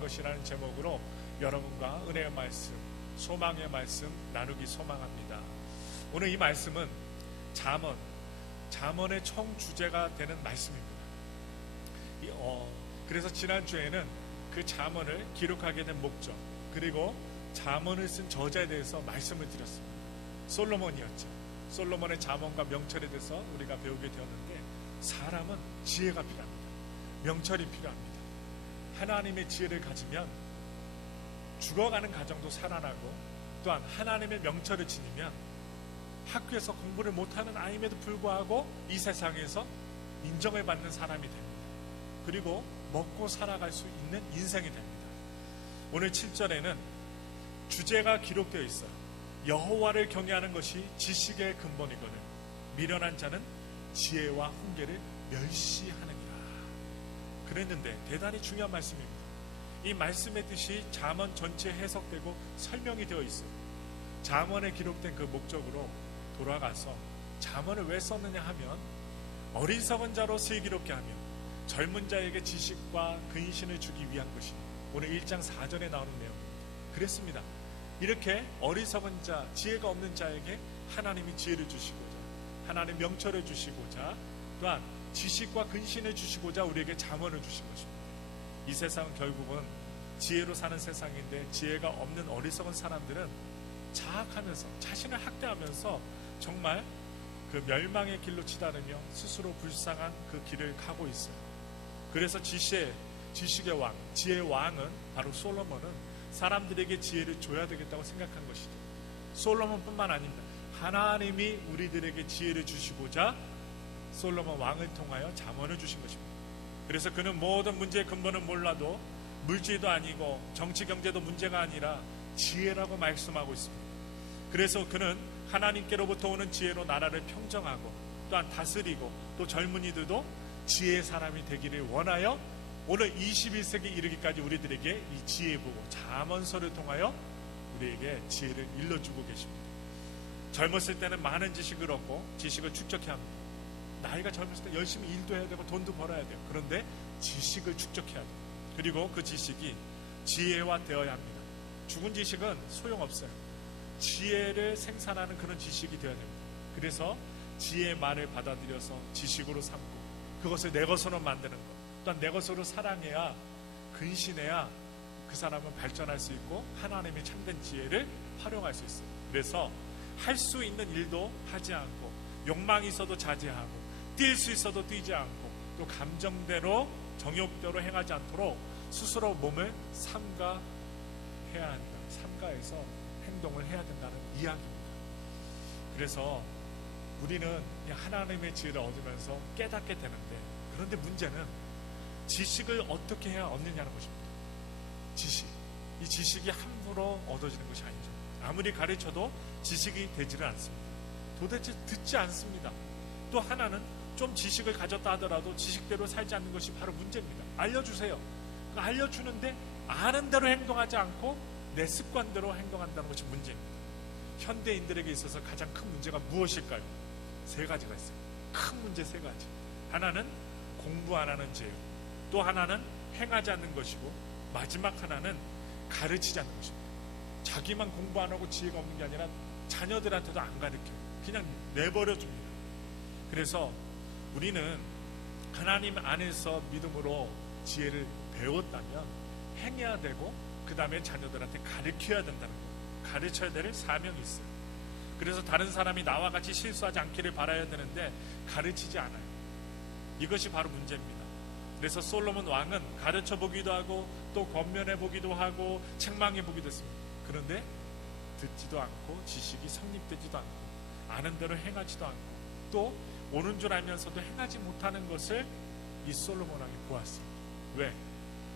것이라는 제목으로 여러분과 은혜의 말씀, 소망의 말씀 나누기 소망합니다. 오늘 이 말씀은 잠언의 총 주제가 되는 말씀입니다. 그래서 지난주에는 그 잠언을 기록하게 된 목적, 그리고 잠언을 쓴 저자에 대해서 말씀을 드렸습니다. 솔로몬이었죠. 솔로몬의 잠언과 명철에 대해서 우리가 배우게 되었는데, 사람은 지혜가 필요합니다. 명철이 필요합니다. 하나님의 지혜를 가지면 죽어가는 가정도 살아나고, 또한 하나님의 명철을 지니면 학교에서 공부를 못하는 아임에도 불구하고 이 세상에서 인정을 받는 사람이 됩니다. 그리고 먹고 살아갈 수 있는 인생이 됩니다. 오늘 7절에는 주제가 기록되어 있어요. 여호와를 경외하는 것이 지식의 근본이거늘 미련한 자는 지혜와 훈계를 멸시하느니라. 그랬는데 대단히 중요한 말씀입니다. 이 말씀의 뜻이 잠언 전체에 해석되고 설명이 되어 있어요. 잠언에 기록된 그 목적으로 돌아가서 잠언을 왜 썼느냐 하면, 어리석은 자로 슬기롭게 하며 젊은 자에게 지식과 근신을 주기 위한 것이 오늘 1장 4절에 나오는 내용입니다. 그랬습니다. 이렇게 어리석은 자, 지혜가 없는 자에게 하나님이 지혜를 주시고자, 하나님 명철을 주시고자, 또한 지식과 근신을 주시고자 우리에게 잠언을 주신 것입니다. 이 세상은 결국은 지혜로 사는 세상인데, 지혜가 없는 어리석은 사람들은 자학하면서 자신을 학대하면서 정말 그 멸망의 길로 치달으며 스스로 불쌍한 그 길을 가고 있어요. 그래서 지식의 왕, 지혜의 왕은 바로 솔로몬은 사람들에게 지혜를 줘야 되겠다고 생각한 것이죠. 솔로몬뿐만 아닙니다. 하나님이 우리들에게 지혜를 주시고자 솔로몬 왕을 통하여 잠언을 주신 것입니다. 그래서 그는 모든 문제의 근본은 몰라도 물질도 아니고 정치 경제도 문제가 아니라 지혜라고 말씀하고 있습니다. 그래서 그는 하나님께로부터 오는 지혜로 나라를 평정하고 또한 다스리고, 또 젊은이들도 지혜의 사람이 되기를 원하여 오늘 21세기 이르기까지 우리들에게 이 지혜 보고 잠언서를 통하여 우리에게 지혜를 일러주고 계십니다. 젊었을 때는 많은 지식을 얻고 지식을 축적해야 합니다. 나이가 젊었을 때 열심히 일도 해야 되고 돈도 벌어야 돼요. 그런데 지식을 축적해야 돼요. 그리고 그 지식이 지혜화 되어야 합니다. 죽은 지식은 소용없어요. 지혜를 생산하는 그런 지식이 되어야 됩니다. 그래서 지혜의 말을 받아들여서 지식으로 삼고 그것을 내 것으로 만드는 것, 또한 내 것으로 사랑해야, 근신해야 그 사람은 발전할 수 있고 하나님의 참된 지혜를 활용할 수 있어요. 그래서 할 수 있는 일도 하지 않고, 욕망이 있어도 자제하고, 뛸 수 있어도 뛰지 않고, 또 감정대로 정욕대로 행하지 않도록 스스로 몸을 삼가해야 한다. 삼가해서 행동을 해야 된다는 이야기입니다. 그래서 우리는 하나님의 지혜를 얻으면서 깨닫게 되는데, 그런데 문제는 지식을 어떻게 해야 얻느냐는 것입니다. 이 지식이 함부로 얻어지는 것이 아니죠. 아무리 가르쳐도 지식이 되지를 않습니다. 도대체 듣지 않습니다. 또 하나는 좀 지식을 가졌다 하더라도 지식대로 살지 않는 것이 바로 문제입니다. 알려주세요. 알려주는데 아는 대로 행동하지 않고 내 습관대로 행동한다는 것이 문제입니다. 현대인들에게 있어서 가장 큰 문제가 무엇일까요? 3가지가 있어요. 큰 문제 3가지. 하나는 공부 안 하는 죄요. 또 하나는 행하지 않는 것이고, 마지막 하나는 가르치지 않는 것입니다. 자기만 공부 안 하고 지혜가 없는 게 아니라 자녀들한테도 안 가르쳐요. 그냥 내버려 줍니다. 그래서 우리는 하나님 안에서 믿음으로 지혜를 배웠다면 행해야 되고, 그 다음에 자녀들한테 가르쳐야 된다는 거예요. 가르쳐야 될 사명이 있어요. 그래서 다른 사람이 나와 같이 실수하지 않기를 바라야 되는데 가르치지 않아요. 이것이 바로 문제입니다. 그래서 솔로몬 왕은 가르쳐 보기도 하고, 또 권면해 보기도 하고, 책망해 보기도 했습니다. 그런데 듣지도 않고, 지식이 성립되지도 않고, 아는 대로 행하지도 않고, 또 옳은 줄 알면서도 행하지 못하는 것을 이 솔로몬 왕이 보았습니다. 왜?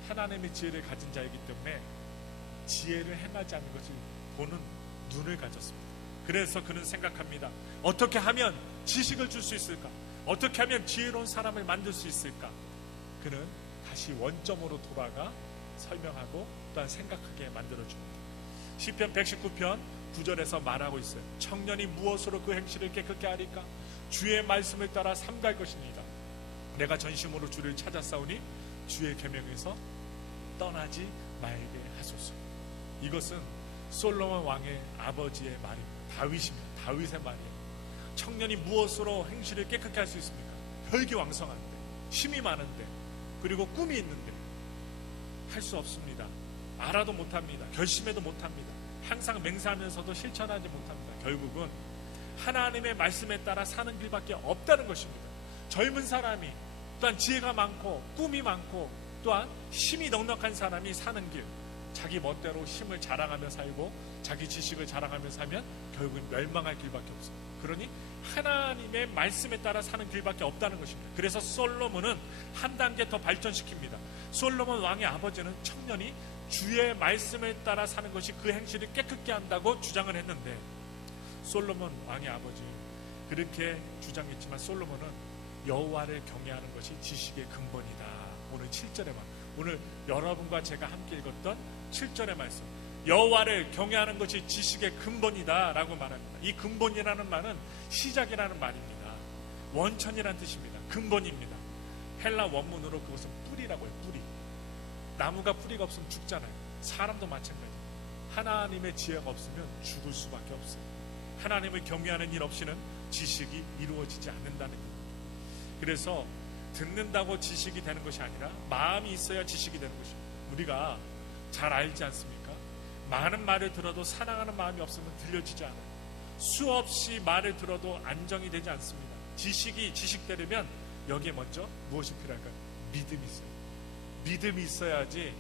하나님의 지혜를 가진 자이기 때문에 지혜를 행하지 않는 것을 보는 눈을 가졌습니다. 그래서 그는 생각합니다. 어떻게 하면 지식을 줄 수 있을까? 어떻게 하면 지혜로운 사람을 만들 수 있을까? 그는 다시 원점으로 돌아가 설명하고 또한 생각하게 만들어줍니다. 시편 119편 9절에서 말하고 있어요. 청년이 무엇으로 그 행실을 깨끗게 하리까? 주의 말씀을 따라 삼갈 것입니다. 내가 전심으로 주를 찾았사오니 주의 계명에서 떠나지 말게 하소서. 이것은 솔로몬 왕의 아버지의 말입니다. 다윗의 말이에요. 청년이 무엇으로 행실을 깨끗게 할 수 있습니까? 혈기왕성한데, 힘이 많은데, 그리고 꿈이 있는데 할 수 없습니다. 알아도 못합니다. 결심해도 못합니다. 항상 맹세하면서도 실천하지 못합니다. 결국은 하나님의 말씀에 따라 사는 길밖에 없다는 것입니다. 젊은 사람이, 또한 지혜가 많고 꿈이 많고 또한 힘이 넉넉한 사람이 사는 길, 자기 멋대로 힘을 자랑하며 살고 자기 지식을 자랑하며 살면 결국은 멸망할 길밖에 없습니다. 그러니 하나님의 말씀에 따라 사는 길밖에 없다는 것입니다. 그래서 솔로몬은 한 단계 더 발전시킵니다. 솔로몬 왕의 아버지는 청년이 주의 말씀에 따라 사는 것이 그 행실을 깨끗게 한다고 주장을 했는데, 솔로몬 왕의 아버지 그렇게 주장했지만 솔로몬은 여호와를 경외하는 것이 지식의 근본이다. 오늘 7절의 말, 오늘 여러분과 제가 함께 읽었던 7절의 말씀, 여호와를 경외하는 것이 지식의 근본이다 라고 말합니다. 이 근본이라는 말은 시작이라는 말입니다. 원천이라는 뜻입니다. 근본입니다. 헬라 원문으로 그것은 뿌리라고 해요. 뿌리. 나무가 뿌리가 없으면 죽잖아요. 사람도 마찬가지예요. 하나님의 지혜가 없으면 죽을 수밖에 없어요. 하나님을 경외하는 일 없이는 지식이 이루어지지 않는다는 겁니다. 그래서 듣는다고 지식이 되는 것이 아니라 마음이 있어야 지식이 되는 것입니다. 우리가 잘 알지 않습니까? 많은 말을 들어도 사랑하는 마음이 없으면 들려지지 않아요. 수없이 말을 들어도 안정이 되지 않습니다. 지식되려면 여기에 먼저 무엇이 필요할까요? 믿음이 있어요. 믿음이 있어야지,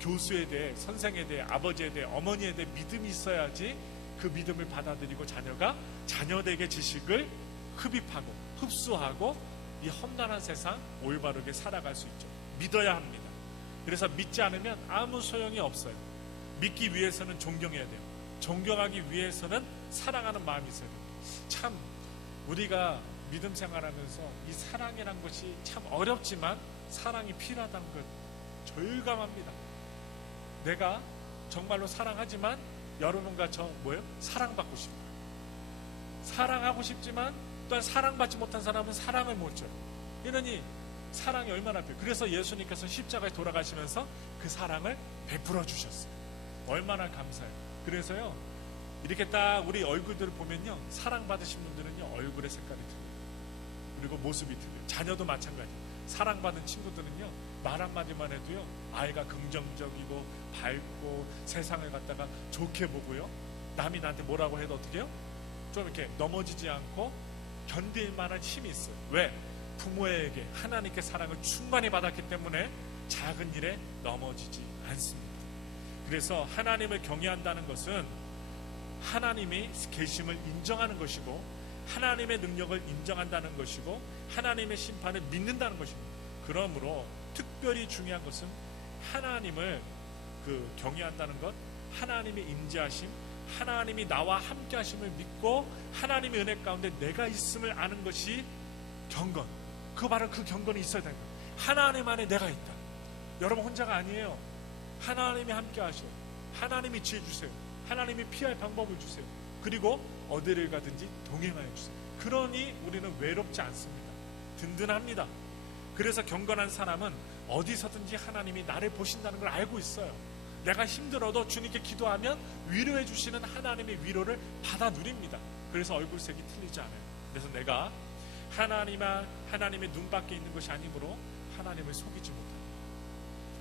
교수에 대해, 선생에 대해, 아버지에 대해, 어머니에 대해 믿음이 있어야지 그 믿음을 받아들이고 자녀에게 지식을 흡입하고 흡수하고 이 험난한 세상 올바르게 살아갈 수 있죠. 믿어야 합니다. 그래서 믿지 않으면 아무 소용이 없어요. 믿기 위해서는 존경해야 돼요. 존경하기 위해서는 사랑하는 마음이 있어야 돼요. 참 우리가 믿음 생활하면서 이 사랑이란 것이 참 어렵지만 사랑이 필요하다는 것 절감합니다. 내가 정말로 사랑하지만 여러분과 저 사랑받고 싶어요. 사랑하고 싶지만 또한 사랑받지 못한 사람은 사랑을 못 줘요. 이러니 사랑이 얼마나 필요해요. 그래서 예수님께서 십자가에 돌아가시면서 그 사랑을 베풀어 주셨어요. 얼마나 감사해요. 그래서요, 이렇게 딱 우리 얼굴들을 보면요, 사랑받으신 분들은요 얼굴의 색깔이 틀려요. 그리고 모습이 틀려요. 자녀도 마찬가지예요. 사랑받은 친구들은요 말 한마디만 해도요 아이가 긍정적이고 밝고 세상을 갖다가 좋게 보고요, 남이 나한테 뭐라고 해도 어떻게 해요? 좀 이렇게 넘어지지 않고 견딜 만한 힘이 있어요. 왜? 부모에게 하나님께 사랑을 충만히 받았기 때문에 작은 일에 넘어지지 않습니다. 그래서 하나님을 경외한다는 것은 하나님이 계심을 인정하는 것이고, 하나님의 능력을 인정한다는 것이고, 하나님의 심판을 믿는다는 것입니다. 그러므로 특별히 중요한 것은 하나님을 경외한다는 것, 하나님의 임재하심, 하나님이 나와 함께 하심을 믿고 하나님의 은혜 가운데 내가 있음을 아는 것이 경건. 바로 그 경건이 있어야 되는 거예요. 하나님 안에 내가 있다. 여러분 혼자가 아니에요. 하나님이 함께 하셔요. 하나님이 지혜 주세요. 하나님이 피할 방법을 주세요. 그리고 어디를 가든지 동행하여 주세요. 그러니 우리는 외롭지 않습니다. 든든합니다. 그래서 경건한 사람은 어디서든지 하나님이 나를 보신다는 걸 알고 있어요. 내가 힘들어도 주님께 기도하면 위로해 주시는 하나님의 위로를 받아 누립니다. 그래서 얼굴색이 틀리지 않아요. 그래서 내가 하나님의 눈밖에 있는 것이 아니므로 하나님을 속이지 못합니다.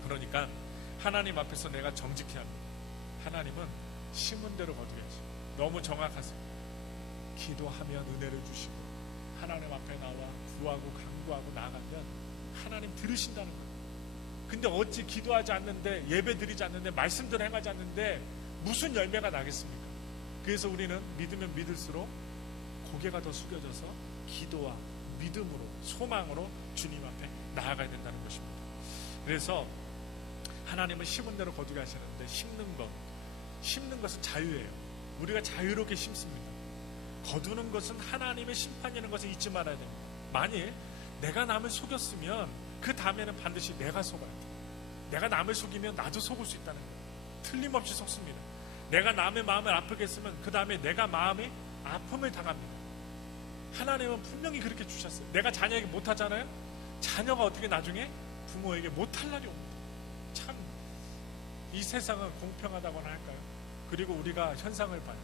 그러니까 하나님 앞에서 내가 정직해야 합니다. 하나님은 심은 대로 거두야지. 너무 정확하세요. 기도하면 은혜를 주시고 하나님 앞에 나와 구하고 간구하고 나아가면 하나님 들으신다는 거예요. 근데 어찌 기도하지 않는데, 예배 드리지 않는데, 말씀대로 행하지 않는데 무슨 열매가 나겠습니까? 그래서 우리는 믿으면 믿을수록 고개가 더 숙여져서 기도와 믿음으로, 소망으로 주님 앞에 나아가야 된다는 것입니다. 그래서 하나님은 심은 대로 거두게 하시는데, 심는 것은 자유예요. 우리가 자유롭게 심습니다. 거두는 것은 하나님의 심판이라는 것을 잊지 말아야 됩니다. 만일 내가 남을 속였으면 그 다음에는 반드시 내가 속아야 돼요. 내가 남을 속이면 나도 속을 수 있다는 거예요. 틀림없이 속습니다. 내가 남의 마음을 아프게 했으면 그 다음에 내가 마음에 아픔을 당합니다. 하나님은 분명히 그렇게 주셨어요. 내가 자녀에게 못하잖아요. 자녀가 어떻게 나중에 부모에게 못할 날이 옵니다. 참 이 세상은 공평하다고나 할까요? 그리고 우리가 현상을 봐요.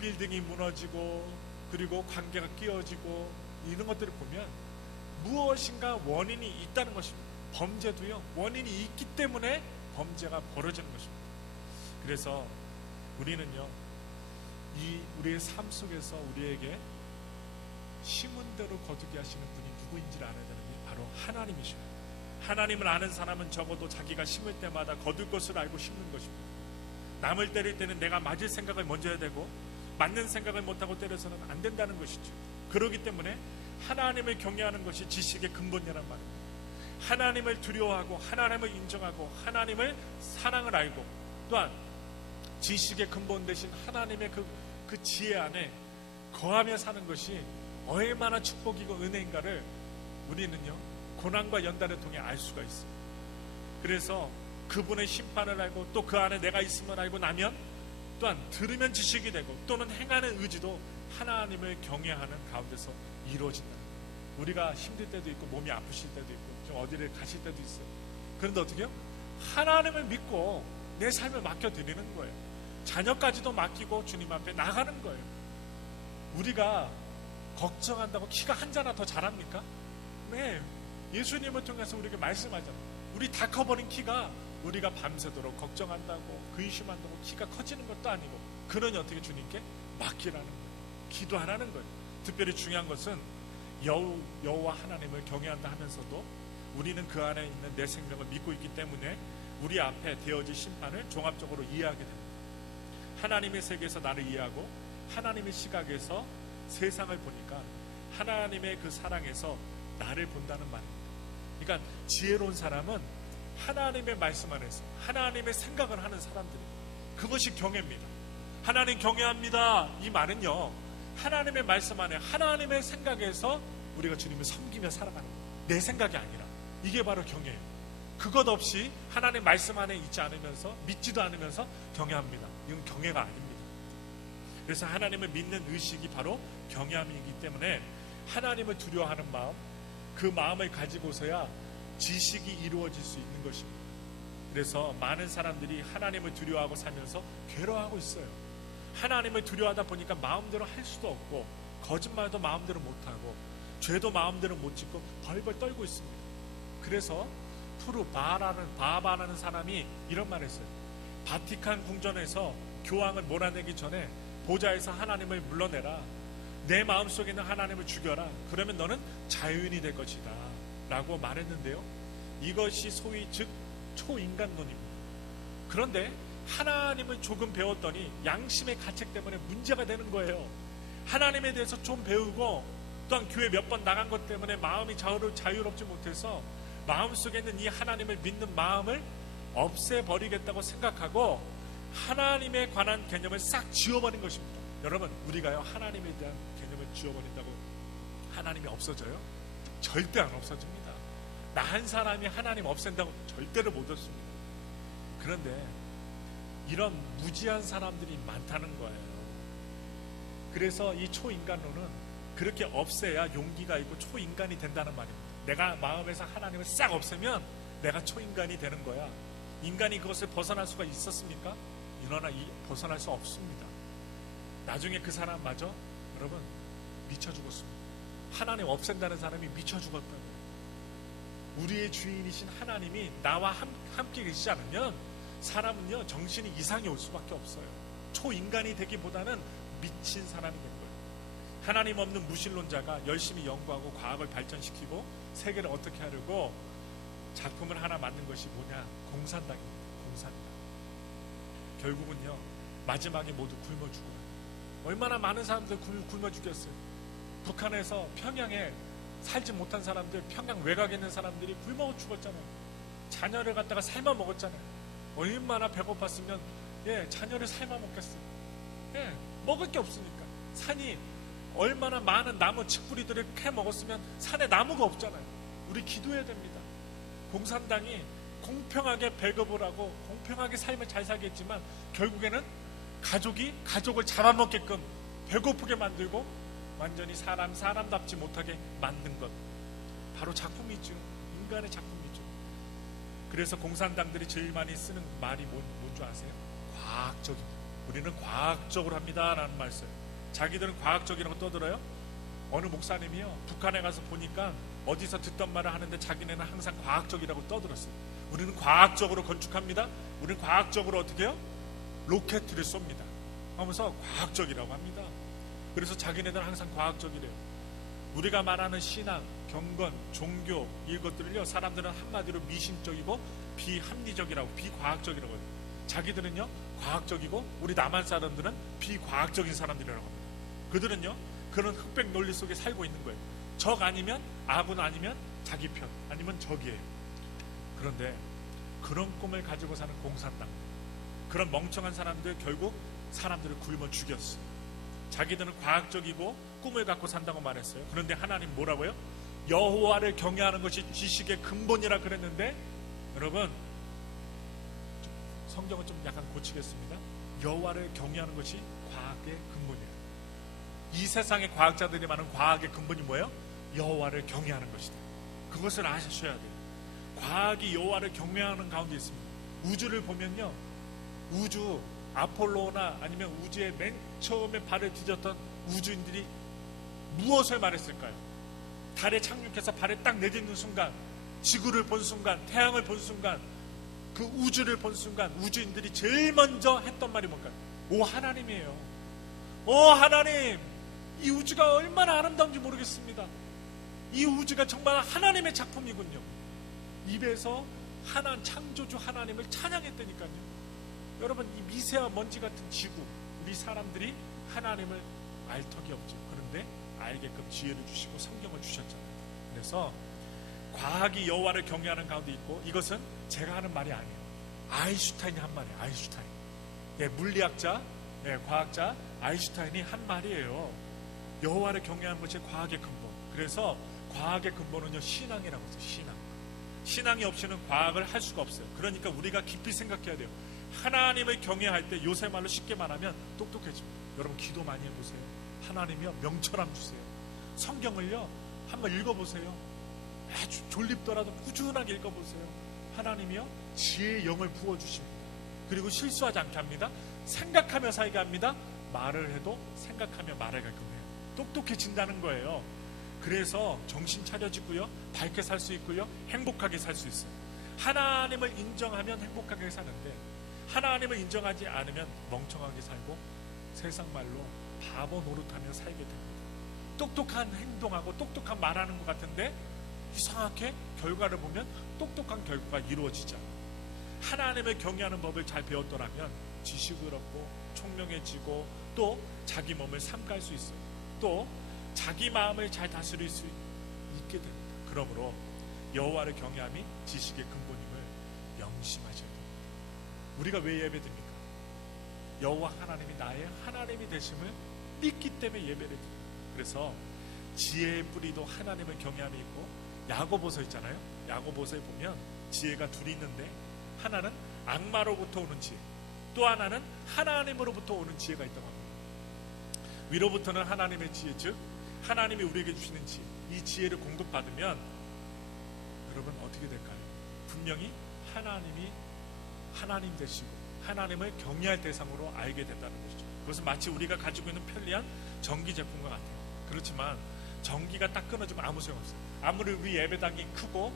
빌딩이 무너지고 그리고 관계가 끼어지고 이런 것들을 보면 무엇인가 원인이 있다는 것입니다. 범죄도요, 원인이 있기 때문에 범죄가 벌어지는 것입니다. 그래서 우리는요, 우리의 삶 속에서 우리에게 심은 대로 거두게 하시는 분이 누구인지를 알아야 되는 게 바로 하나님이셔요. 하나님을 아는 사람은 적어도 자기가 심을 때마다 거둘 것을 알고 심는 것입니다. 남을 때릴 때는 내가 맞을 생각을 먼저 해야 되고 맞는 생각을 못하고 때려서는 안 된다는 것이죠. 그렇기 때문에 하나님을 경외하는 것이 지식의 근본이란 말입니다. 하나님을 두려워하고 하나님을 인정하고 하나님을 사랑을 알고 또한 지식의 근본 대신 하나님의 그 지혜 안에 거하며 사는 것이 얼마나 축복이고 은혜인가를 우리는요, 고난과 연단을 통해 알 수가 있습니다. 그래서 그분의 심판을 알고 또 그 안에 내가 있음을 알고 나면 또한 들으면 지식이 되고 또는 행하는 의지도 하나님을 경외하는 가운데서 이루어진다. 우리가 힘들 때도 있고 몸이 아프실 때도 있고 좀 어디를 가실 때도 있어요. 그런데 어떻게 해요? 하나님을 믿고 내 삶을 맡겨드리는 거예요. 자녀까지도 맡기고 주님 앞에 나가는 거예요. 우리가 걱정한다고 키가 한 자나 더 자랍니까? 네, 예수님을 통해서 우리에게 말씀하잖아요. 우리 다 커버린 키가 우리가 밤새도록 걱정한다고 근심한다고 키가 커지는 것도 아니고, 그러니 어떻게 주님께 맡기라는 거예요. 기도하라는 거예요. 특별히 중요한 것은 여호와 하나님을 경외한다 하면서도 우리는 그 안에 있는 내 생명을 믿고 있기 때문에 우리 앞에 되어질 심판을 종합적으로 이해하게 됩니다. 하나님의 세계에서 나를 이해하고 하나님의 시각에서 세상을 보니까 하나님의 그 사랑에서 나를 본다는 말입니다. 그러니까 지혜로운 사람은 하나님의 말씀 안에서 하나님의 생각을 하는 사람들이에요. 그것이 경외입니다. 하나님 경외합니다. 이 말은요, 하나님의 말씀 안에 하나님의 생각에서 우리가 주님을 섬기며 살아가는 거예요. 내 생각이 아니라. 이게 바로 경외예요. 그것 없이 하나님 말씀 안에 있지 않으면서 믿지도 않으면서 경외합니다. 이건 경외가 아닙니다. 그래서 하나님을 믿는 의식이 바로 경외함이기 때문에 하나님을 두려워하는 마음, 그 마음을 가지고서야 지식이 이루어질 수 있는 것입니다. 그래서 많은 사람들이 하나님을 두려워하고 살면서 괴로워하고 있어요. 하나님을 두려워하다 보니까 마음대로 할 수도 없고 거짓말도 마음대로 못하고 죄도 마음대로 못 짓고 벌벌 떨고 있습니다. 그래서 바바라는 사람이 이런 말을 했어요. 바티칸 궁전에서 교황을 몰아내기 전에 보좌에서 하나님을 물러내라. 내 마음속에 있는 하나님을 죽여라. 그러면 너는 자유인이 될 것이다 라고 말했는데요, 이것이 소위 즉 초인간론입니다. 그런데 하나님을 조금 배웠더니 양심의 가책 때문에 문제가 되는 거예요. 하나님에 대해서 좀 배우고 또한 교회 몇 번 나간 것 때문에 마음이 자유롭지 못해서 마음속에 있는 이 하나님을 믿는 마음을 없애버리겠다고 생각하고 하나님에 관한 개념을 싹 지워버린 것입니다. 여러분, 우리가요, 하나님에 대한 개념을 지워버린다고 하나님이 없어져요? 절대 안 없어집니다. 나 한 사람이 하나님 없앤다고 절대로 못 없습니다. 그런데 이런 무지한 사람들이 많다는 거예요. 그래서 이 초인간론은 그렇게 없애야 용기가 있고 초인간이 된다는 말입니다. 내가 마음에서 하나님을 싹 없애면 내가 초인간이 되는 거야. 인간이 그것을 벗어날 수가 있었습니까? 그러나 벗어날 수 없습니다. 나중에 그 사람마저 여러분 미쳐 죽었습니다. 하나님 없앤다는 사람이 미쳐 죽었다고요. 우리의 주인이신 하나님이 나와 함께 계시지 않으면 사람은요, 정신이 이상이 올 수밖에 없어요. 초인간이 되기보다는 미친 사람이 된 거예요. 하나님 없는 무신론자가 열심히 연구하고 과학을 발전시키고 세계를 어떻게 하려고 작품을 하나 만든 것이 뭐냐? 공산당입니다. 공산당. 결국은요, 마지막에 모두 굶어 죽어요. 얼마나 많은 사람들 굶어 죽였어요. 북한에서 평양에 살지 못한 사람들, 평양 외곽에 있는 사람들이 굶어 죽었잖아요. 자녀를 갖다가 삶아 먹었잖아요. 얼마나 배고팠으면 자녀를 삶아 먹겠어요. 먹을 게 없으니까. 산이 얼마나 많은 나무 칡뿌리들을 캐 먹었으면 산에 나무가 없잖아요. 우리 기도해야 됩니다. 공산당이 공평하게 배급을 하고 공평하게 삶을 잘 살게 했지만 결국에는 가족을 잡아먹게끔 배고프게 만들고 완전히 사람답지 못하게 만든 것, 바로 작품이죠. 인간의 작품이죠. 그래서 공산당들이 제일 많이 쓰는 말이 뭔지 아세요? 과학적입니다. 우리는 과학적으로 합니다 라는 말 써요. 자기들은 과학적이라고 떠들어요. 어느 목사님이요, 북한에 가서 보니까 어디서 듣던 말을 하는데 자기네는 항상 과학적이라고 떠들었어요. 우리는 과학적으로 건축합니다. 우리는 과학적으로 어떻게 해요? 로켓을 쏩니다 하면서 과학적이라고 합니다. 그래서 자기네들은 항상 과학적이래요. 우리가 말하는 신앙, 경건, 종교 이것들을요, 사람들은 한마디로 미신적이고 비합리적이라고, 비과학적이라고 해요. 자기들은요 과학적이고 우리 남한 사람들은 비과학적인 사람들이라고 합니다. 그들은요 그런 흑백 논리 속에 살고 있는 거예요. 적 아니면 아군, 아니면 자기 편, 아니면 적이에요. 그런데 그런 꿈을 가지고 사는 공산당, 그런 멍청한 사람들 결국 사람들을 굶어 죽였어요. 자기들은 과학적이고 꿈을 갖고 산다고 말했어요. 그런데 하나님 뭐라고요? 여호와를 경외하는 것이 지식의 근본이라 그랬는데, 여러분 성경을 좀 약간 고치겠습니다. 여호와를 경외하는 것이 과학의 근본이에요. 이 세상의 과학자들이 말하는 과학의 근본이 뭐예요? 여호와를 경외하는 것이다. 그것을 아셔야 돼요. 과학이 여호와를 경외하는 가운데 있습니다. 우주를 보면요, 우주 아폴로나 아니면 우주에 맨 처음에 발을 디뎠던 우주인들이 무엇을 말했을까요? 달에 착륙해서 발을 딱 내딛는 순간, 지구를 본 순간, 태양을 본 순간, 그 우주를 본 순간 우주인들이 제일 먼저 했던 말이 뭘까요? 오 하나님이에요. 오 하나님, 이 우주가 얼마나 아름다운지 모르겠습니다. 이 우주가 정말 하나님의 작품이군요. 입에서 창조주 하나님을 찬양했다니까요. 여러분, 이 미세한 먼지 같은 지구, 우리 사람들이 하나님을 알 턱이 없죠. 그런데 알게끔 지혜를 주시고 성경을 주셨잖아요. 그래서 과학이 여호와를 경외하는 가운데 있고, 이것은 제가 하는 말이 아니에요. 아인슈타인이 한 말이에요. 아인슈타인, 물리학자, 과학자 아인슈타인이 한 말이에요. 여호와를 경외하는 것이 과학의 근본. 그래서 과학의 근본은요 신앙이라고 해서 신앙이 없이는 과학을 할 수가 없어요. 그러니까 우리가 깊이 생각해야 돼요. 하나님을 경외할 때 요새 말로 쉽게 말하면 똑똑해집니다. 여러분 기도 많이 해보세요. 하나님이요 명철함 주세요. 성경을요 한번 읽어보세요. 아주 졸립더라도 꾸준하게 읽어보세요. 하나님이요 지혜의 영을 부어주십니다. 그리고 실수하지 않게 합니다. 생각하며 살게 합니다. 말을 해도 생각하며 말하게끔 해요. 똑똑해진다는 거예요. 그래서 정신 차려지고요, 밝게 살 수 있고요, 행복하게 살 수 있어요. 하나님을 인정하면 행복하게 사는데, 하나님을 인정하지 않으면 멍청하게 살고 세상 말로 바보 노릇하며 살게 됩니다. 똑똑한 행동하고 똑똑한 말하는 것 같은데 이상하게 결과를 보면 똑똑한 결과가 이루어지지 않아요. 하나님을 경외하는 법을 잘 배웠더라면 지식을 얻고 총명해지고 또 자기 몸을 삼갈 수 있어요. 또 자기 마음을 잘 다스릴 수 있게 됩니다. 그러므로 여호와를 경외함이 지식의 근본임을 명심하셔야 됩니다. 우리가 왜 예배드립니까? 여호와 하나님이 나의 하나님이 되심을 믿기 때문에 예배를 드립니다. 그래서 지혜의 뿌리도 하나님을 경외함이 있고, 야고보서 있잖아요. 야고보서에 보면 지혜가 둘이 있는데, 하나는 악마로부터 오는 지혜, 또 하나는 하나님으로부터 오는 지혜가 있다고 합니다. 위로부터는 하나님의 지혜, 즉 하나님이 우리에게 주시는 지혜, 이 지혜를 공급받으면 여러분 어떻게 될까요? 분명히 하나님이 하나님 되시고 하나님을 경외할 대상으로 알게 된다는 것이죠. 그것은 마치 우리가 가지고 있는 편리한 전기 제품과 같아요. 그렇지만 전기가 딱 끊어지면 아무 소용없어요. 아무리 우리 예배당이 크고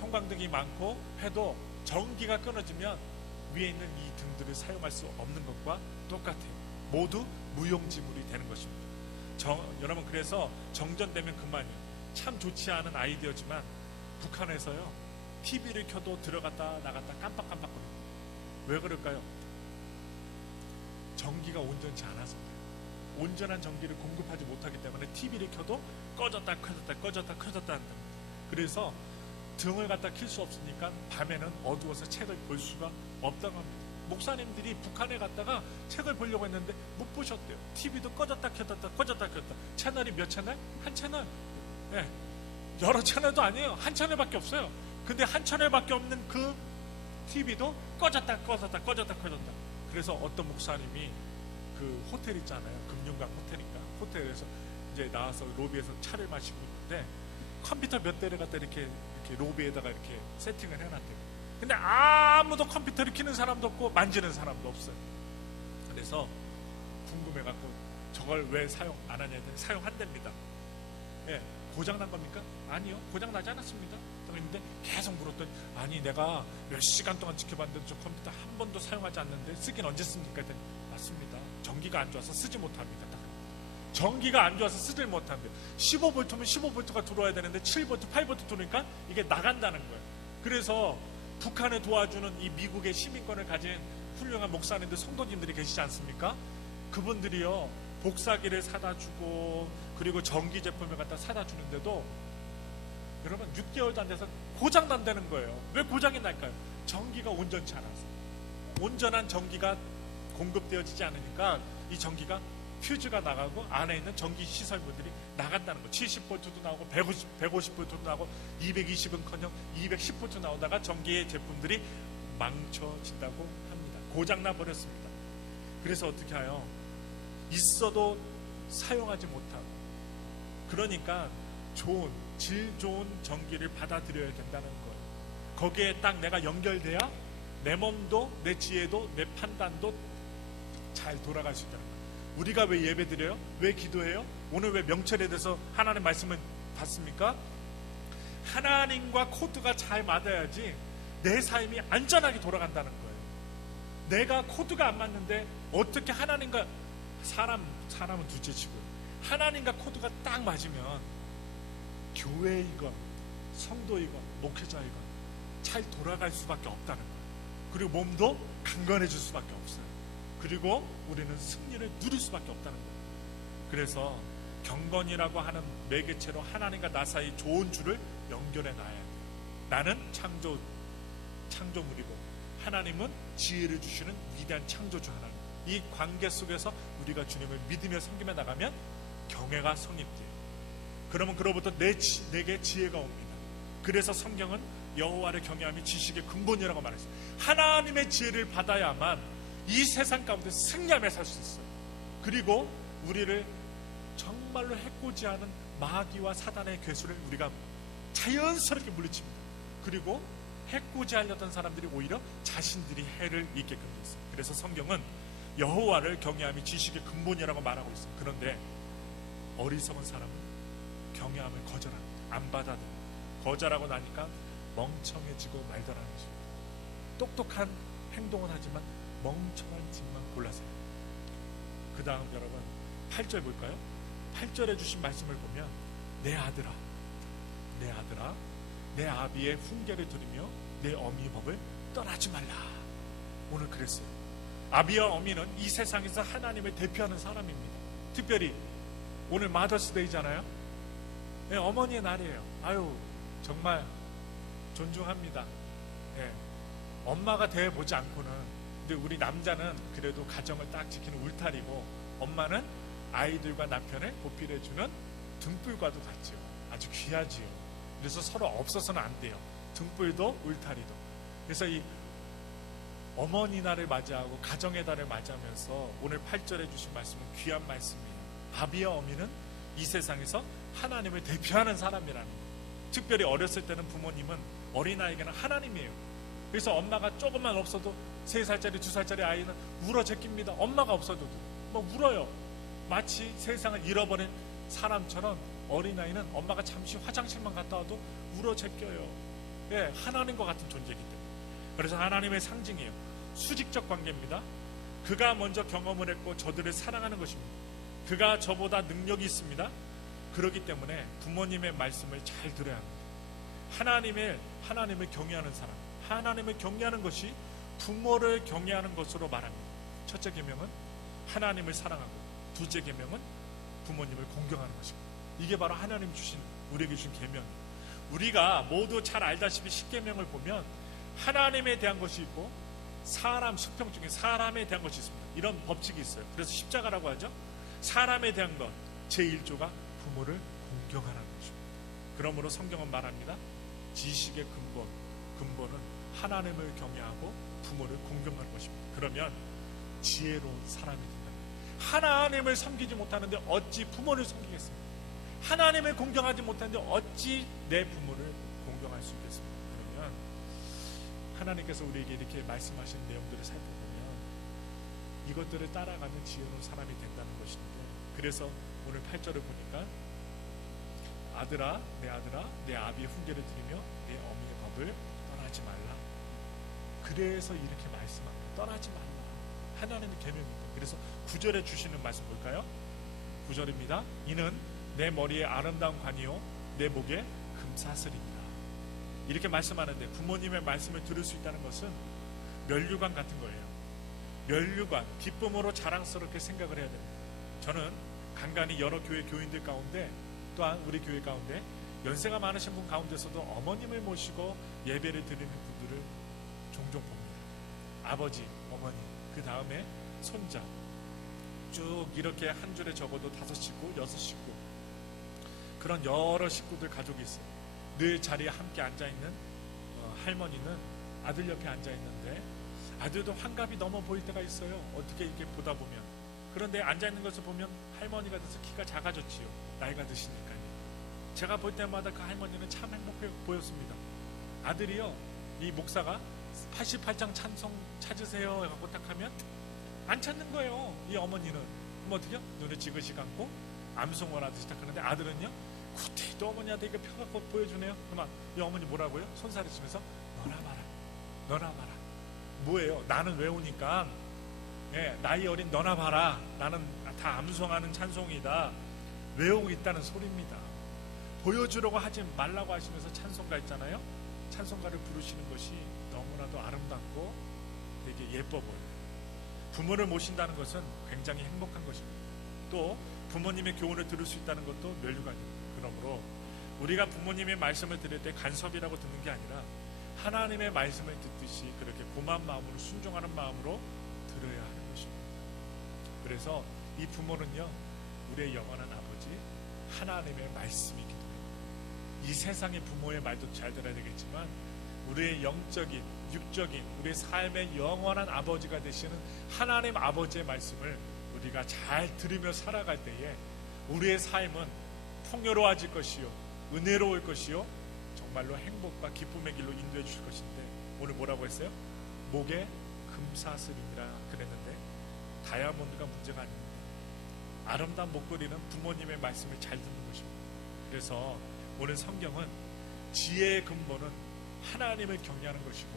형광등이 많고 해도 전기가 끊어지면 위에 있는 이 등들을 사용할 수 없는 것과 똑같아요. 모두 무용지물이 되는 것입니다. 여러분, 그래서 정전되면 그만이에요. 참 좋지 않은 아이디어지만 북한에서요 TV를 켜도 들어갔다 나갔다 깜빡깜빡거립니다. 왜 그럴까요? 전기가 온전치 않아서 그래요. 온전한 전기를 공급하지 못하기 때문에 TV를 켜도 꺼졌다 켜졌다 꺼졌다 켜졌다 한답니다. 그래서 등을 갖다 킬 수 없으니까 밤에는 어두워서 책을 볼 수가 없다고 합니다. 목사님들이 북한에 갔다가 책을 보려고 했는데 못 보셨대요. TV도 꺼졌다 켰다 꺼졌다 켰다. 채널이 몇 채널? 한 채널. 네. 여러 채널도 아니에요. 한 채널밖에 없어요. 근데 한 채널밖에 없는 그 TV도 꺼졌다 꺼졌다 꺼졌다 꺼졌다. 그래서 어떤 목사님이 그 호텔 있잖아요. 금융강 호텔인가? 호텔에서 이제 나와서 로비에서 차를 마시고 있는데 컴퓨터 몇 대를 갖다 이렇게 로비에다가 이렇게 세팅을 해놨대요. 근데 아무도 컴퓨터를 켜는 사람도 없고 만지는 사람도 없어요. 그래서 궁금해갖고 저걸 왜 사용 안 하냐 했더니 사용한답니다. 예, 고장난 겁니까? 아니요, 고장나지 않았습니다. 그런데 계속 물었더니 아니 내가 몇 시간 동안 지켜봤는데 저 컴퓨터 한 번도 사용하지 않는데 쓰긴 언제 씁니까? 했더니 맞습니다. 전기가 안 좋아서 쓰지 못합니다. 전기가 안 좋아서 쓰질 못한대요. 15V면 15V가 들어와야 되는데 7V, 8V 들어오니까 이게 나간다는 거예요. 그래서 북한에 도와주는 이 미국의 시민권을 가진 훌륭한 목사님들, 성도님들이 계시지 않습니까? 그분들이요 복사기를 사다 주고 그리고 전기 제품을 갖다 사다 주는데도 여러분 6개월도 안 돼서 고장 난다는 거예요. 왜 고장이 날까요? 전기가 온전치 않아서. 온전한 전기가 공급되어지지 않으니까 이 전기가 퓨즈가 나가고 안에 있는 전기 시설물들이 나간다는 거. 70V도 나오고 150V도 나오고 220은커녕 210V 나오다가 전기의 제품들이 망쳐진다고 합니다. 고장나 버렸습니다. 그래서 어떻게 해요? 있어도 사용하지 못하고, 그러니까 질 좋은 전기를 받아들여야 된다는 거예요. 거기에 딱 내가 연결돼야 내 몸도 내 지혜도 내 판단도 잘 돌아갈 수 있다는 거예요. 우리가 왜 예배 드려요? 왜 기도해요? 오늘 왜 명철에 대해서 하나님 말씀을 받습니까? 하나님과 코드가 잘 맞아야지 내 삶이 안전하게 돌아간다는 거예요. 내가 코드가 안 맞는데 어떻게 하나님과 사람은 둘째치고요. 하나님과 코드가 딱 맞으면 교회이건 성도이건 목회자이건 잘 돌아갈 수밖에 없다는 거예요. 그리고 몸도 강건해질 수밖에 없어요. 그리고 우리는 승리를 누릴 수밖에 없다는 거예요. 그래서 경건이라고 하는 매개체로 하나님과 나 사이 좋은 줄을 연결해 놔야 돼요. 나는 창조물이고 하나님은 지혜를 주시는 위대한 창조주 하나님. 이 관계 속에서 우리가 주님을 믿으며 섬기며 나가면 경외가 성립돼요. 그러면 그로부터 내게 지혜가 옵니다. 그래서 성경은 여호와를 경외함이 지식의 근본이라고 말했어요. 하나님의 지혜를 받아야만 이 세상 가운데 승리하며 살 수 있어요. 그리고 우리를 정말로 해코지하는 마귀와 사단의 괴수를 우리가 자연스럽게 물리칩니다. 그리고 해코지하려던 사람들이 오히려 자신들이 해를 입게끔 되어 있어요. 그래서 성경은 여호와를 경외함이 지식의 근본이라고 말하고 있어요. 그런데 어리석은 사람은 경외함을 거절합니다. 안 받아들여요. 거절하고 나니까 멍청해지고 말더라는 것입니다. 똑똑한 행동은 하지만 멍청한 짓만 골라서 해요. 그 다음 여러분 8절 볼까요? 8절에 주신 말씀을 보면 내 아들아 내 아비의 훈계를 들으며 내 어미 법을 떠나지 말라. 오늘 그랬어요. 아비와 어미는 이 세상에서 하나님을 대표하는 사람입니다. 특별히 오늘 마더스데이잖아요. 네, 어머니의 날이에요. 아유 정말 존중합니다. 네, 엄마가 되어보지 않고는. 근데 우리 남자는 그래도 가정을 딱 지키는 울타리고 엄마는 아이들과 남편을 보필해주는 등불과도 같죠. 아주 귀하지요. 그래서 서로 없어서는 안 돼요. 등불도 울타리도. 그래서 이 어머니 날을 맞이하고 가정의 달을 맞이하면서 오늘 8절에 주신 말씀은 귀한 말씀이에요. 아비와 어미는 이 세상에서 하나님을 대표하는 사람이라는 거예요. 특별히 어렸을 때는 부모님은 어린아이에게는 하나님이에요. 그래서 엄마가 조금만 없어도 3살짜리 2살짜리 아이는 울어 제낍니다. 엄마가 없어도 막 울어요. 마치 세상을 잃어버린 사람처럼 어린아이는 엄마가 잠시 화장실만 갔다 와도 울어 제껴요. 예, 하나님과 같은 존재이기 때문에. 그래서 하나님의 상징이에요. 수직적 관계입니다. 그가 먼저 경험을 했고 저들을 사랑하는 것입니다. 그가 저보다 능력이 있습니다. 그렇기 때문에 부모님의 말씀을 잘 들어야 합니다. 하나님을 경외하는 사람, 하나님을 경외하는 것이 부모를 경외하는 것으로 말합니다. 첫째 계명은 하나님을 사랑하고, 둘째 계명은 부모님을 공경하는 것입니다. 이게 바로 하나님 주신, 우리에게 주신 계명이에요. 우리가 모두 잘 알다시피 10계명을 보면 하나님에 대한 것이 있고 사람, 수평 중에 사람에 대한 것이 있습니다. 이런 법칙이 있어요. 그래서 십자가라고 하죠. 사람에 대한 것 제1조가 부모를 공경하는 것입니다. 그러므로 성경은 말합니다. 지식의 근본은 하나님을 경외하고 부모를 공경하는 것입니다. 그러면 지혜로운 사람이 된다. 하나님을 섬기지 못하는데 어찌 부모를 섬기겠습니까? 하나님을 공경하지 못하는데 어찌 내 부모를 공경할 수 있겠습니까? 그러면 하나님께서 우리에게 이렇게 말씀하신 내용들을 살펴보면 이것들을 따라가는 지혜로운 사람이 된다는 것인데, 그래서 오늘 8절을 보니까 아들아 내 아비의 훈계를 들으며 내 어미의 법을 떠나지 말라. 그래서 이렇게 말씀합니다. 떠나지 말라. 하나님의 계명입니다. 그래서 9절에 주시는 말씀 볼까요? 9절입니다. 이는 내 머리에 아름다운 관이요 내 목에 금사슬입니다. 이렇게 말씀하는데, 부모님의 말씀을 들을 수 있다는 것은 면류관 같은 거예요. 면류관, 기쁨으로 자랑스럽게 생각을 해야 됩니다. 저는 간간히 여러 교회 교인들 가운데, 또한 우리 교회 가운데 연세가 많으신 분 가운데서도 어머님을 모시고 예배를 드리는 분들을 종종 봅니다. 아버지, 어머니, 그 다음에 손자, 쭉 이렇게 한 줄에 적어도 5식구, 6식구, 그런 여러 식구들 가족이 있어요. 늘 자리에 함께 앉아있는 할머니는 아들 옆에 앉아있는데, 아들도 환갑이 넘어 보일 때가 있어요. 어떻게 이렇게 보다 보면. 그런데 앉아있는 것을 보면 할머니가 돼서 키가 작아졌지요. 나이가 드시니까요. 제가 볼 때마다 그 할머니는 참 행복해 보였습니다. 아들이요, 이 목사가 88장 찬송 찾으세요 하고 딱 하면 안 찾는 거예요. 이 어머니는. 그럼 어떻게? 눈을 지그시 감고 암송을 하듯이 시작하는데, 아들은요, 구태도 어머니한테 이거 펴갖고 보여주네요. 그러면 이 어머니 뭐라고요? 손살을 치면서 너나 봐라, 너나 봐라. 뭐예요? 나는 외우니까, 예, 나이 어린 너나 봐라, 나는 다 암송하는 찬송이다, 외우고 있다는 소리입니다. 보여주려고 하지 말라고 하시면서 찬송가 있잖아요. 찬송가를 부르시는 것이 너무나도 아름답고 되게 예뻐 보여요. 부모를 모신다는 것은 굉장히 행복한 것입니다. 또 부모님의 교훈을 들을 수 있다는 것도 면류관입니다. 그러므로 우리가 부모님의 말씀을 들을 때 간섭이라고 듣는 게 아니라 하나님의 말씀을 듣듯이 그렇게 고마운 마음으로, 순종하는 마음으로 들어야 하는 것입니다. 그래서 이 부모는요, 우리의 영원한 아버지 하나님의 말씀이기도 해요. 이 세상의 부모의 말도 잘 들어야 되겠지만, 우리의 영적인, 육적인, 우리의 삶의 영원한 아버지가 되시는 하나님 아버지의 말씀을 우리가 잘 들으며 살아갈 때에 우리의 삶은 풍요로워질 것이요, 은혜로울 것이요, 정말로 행복과 기쁨의 길로 인도해 주실 것인데, 오늘 뭐라고 했어요? 목에 금사슬이라 그랬는데, 다이아몬드가 문제가 아닙니다. 아름다운 목도리는 부모님의 말씀을 잘 듣는 것입니다. 그래서 오늘 성경은 지혜의 근본은 하나님을 경외하는 것이고,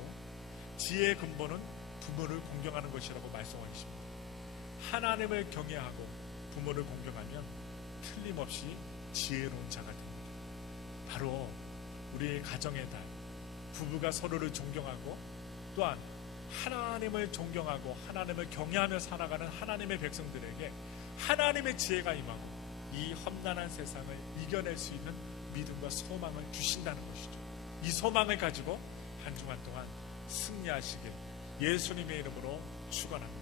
지혜의 근본은 부모를 공경하는 것이라고 말씀하고 있습니다. 하나님을 경외하고 부모를 공경하면 틀림없이 지혜로운 자가 됩니다. 바로 우리의 가정의 달, 부부가 서로를 존경하고 또한 하나님을 존경하고 하나님을 경외하며 살아가는 하나님의 백성들에게 하나님의 지혜가 임하고 이 험난한 세상을 이겨낼 수 있는 믿음과 소망을 주신다는 것이죠. 이 소망을 가지고 한 주간 동안 승리하시길 예수님의 이름으로 축원합니다.